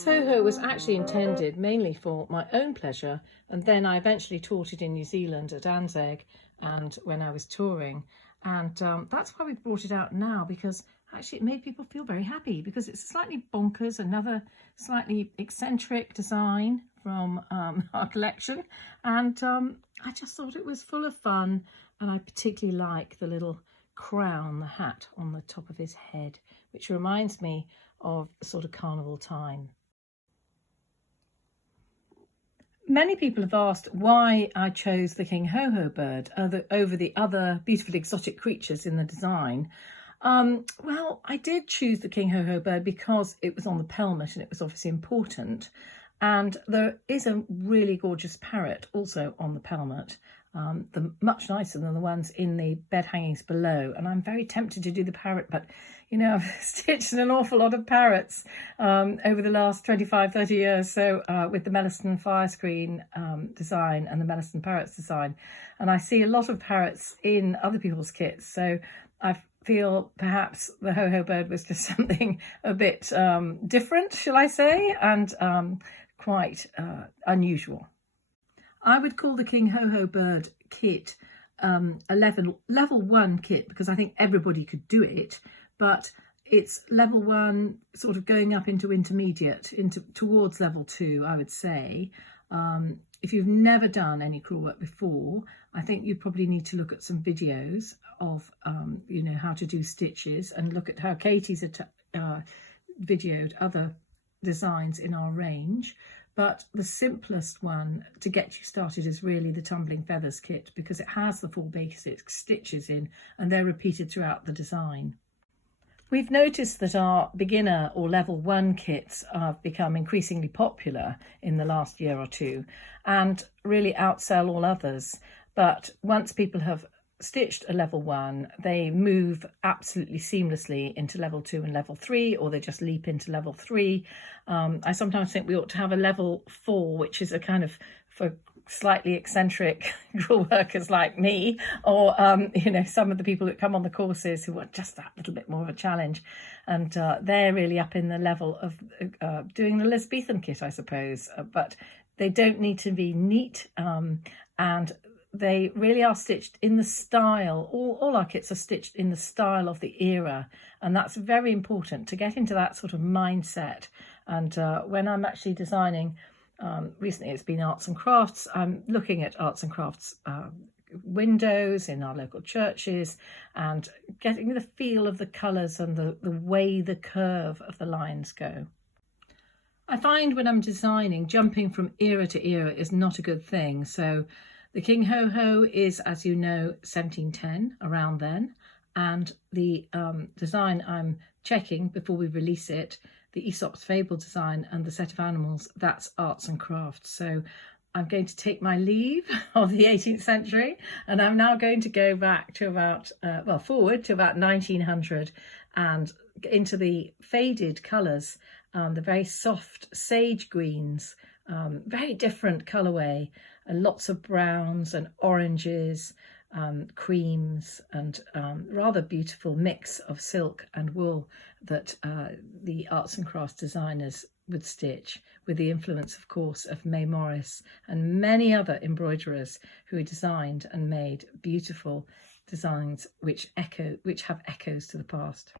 This ho-ho was actually intended mainly for my own pleasure, and then I eventually taught it in New Zealand at Anzac and when I was touring, and that's why we brought it out now, because actually it made people feel very happy, because it's slightly bonkers, another slightly eccentric design from our collection, and I just thought it was full of fun, and I particularly like the little crown, the hat on the top of his head, which reminds me of sort of carnival time. Many people have asked why I chose the king ho-ho bird over the other beautiful exotic creatures in the design. Well, I did choose the king ho-ho bird because it was on the pelmet and it was obviously important. And there is a really gorgeous parrot also on the pelmet, much nicer than the ones in the bed hangings below. And I'm very tempted to do the parrot, but you know, I've stitched an awful lot of parrots over the last 25-30 years. So with the Melliston fire screen design and the Melliston parrots design, and I see a lot of parrots in other people's kits. So I feel perhaps the ho-ho bird was just something a bit different, shall I say, and quite unusual. I would call the king ho-ho bird kit a level 1 kit, because I think everybody could do it, but it's level 1 sort of going up into intermediate, towards level 2, I would say. If you've never done any crewel work before, I think you probably need to look at some videos of you know, how to do stitches, and look at how Katie's videoed other designs in our range. But the simplest one to get you started is really the Tumbling Feathers kit, because it has the 4 basic stitches in and they're repeated throughout the design. We've noticed that our beginner or level 1 kits have become increasingly popular in the last year or two and really outsell all others. But once people have stitched a level 1, they move absolutely seamlessly into level 2 and level 3, or they just leap into level 3. I sometimes think we ought to have a level 4, which is a kind of for slightly eccentric crewel workers like me, or you know, some of the people that come on the courses who want just that little bit more of a challenge, and they're really up in the level of doing the Elizabethan kit, I suppose, but they don't need to be neat, and they really are stitched in the style. All our kits are stitched in the style of the era, and that's very important to get into that sort of mindset. And when I'm actually designing, recently it's been arts and crafts, I'm looking at arts and crafts windows in our local churches and getting the feel of the colours and the way the curve of the lines go. I find when I'm designing, jumping from era to era is not a good thing. So the king ho-ho is, as you know, 1710, around then, and the design I'm checking before we release it, the Aesop's Fable design and the set of animals, that's arts and crafts. So I'm going to take my leave of the 18th century, and I'm now going to go back to about, forward to about 1900 and into the faded colours, the very soft sage greens, very different colourway, and lots of browns and oranges, creams, and rather beautiful mix of silk and wool that the arts and crafts designers would stitch, with the influence, of course, of May Morris and many other embroiderers who designed and made beautiful designs which have echoes to the past.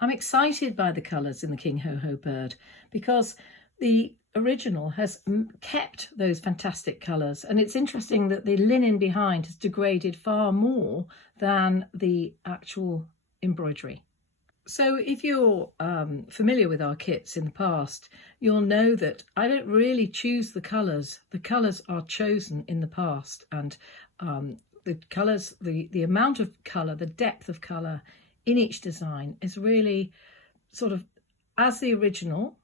I'm excited by the colours in the king ho-ho bird, because the original has kept those fantastic colours, and it's interesting that the linen behind has degraded far more than the actual embroidery. So if you're familiar with our kits in the past, you'll know that I don't really choose the colours. The colours are chosen in the past, and the colours, the amount of colour, the depth of colour in each design is really sort of as the original,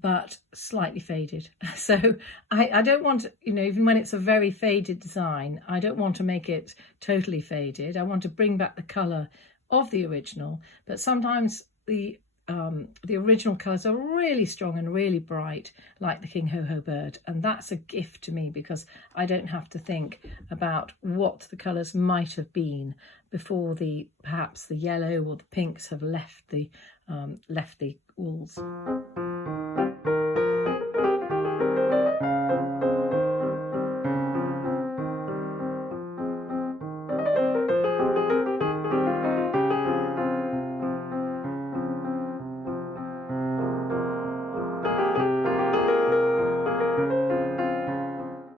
but slightly faded. So I don't want, you know, even when it's a very faded design, I don't want to make it totally faded. I want to bring back the colour of the original, but sometimes the original colours are really strong and really bright, like the king ho-ho bird, and that's a gift to me, because I don't have to think about what the colours might have been before perhaps the yellow or the pinks have left the wools.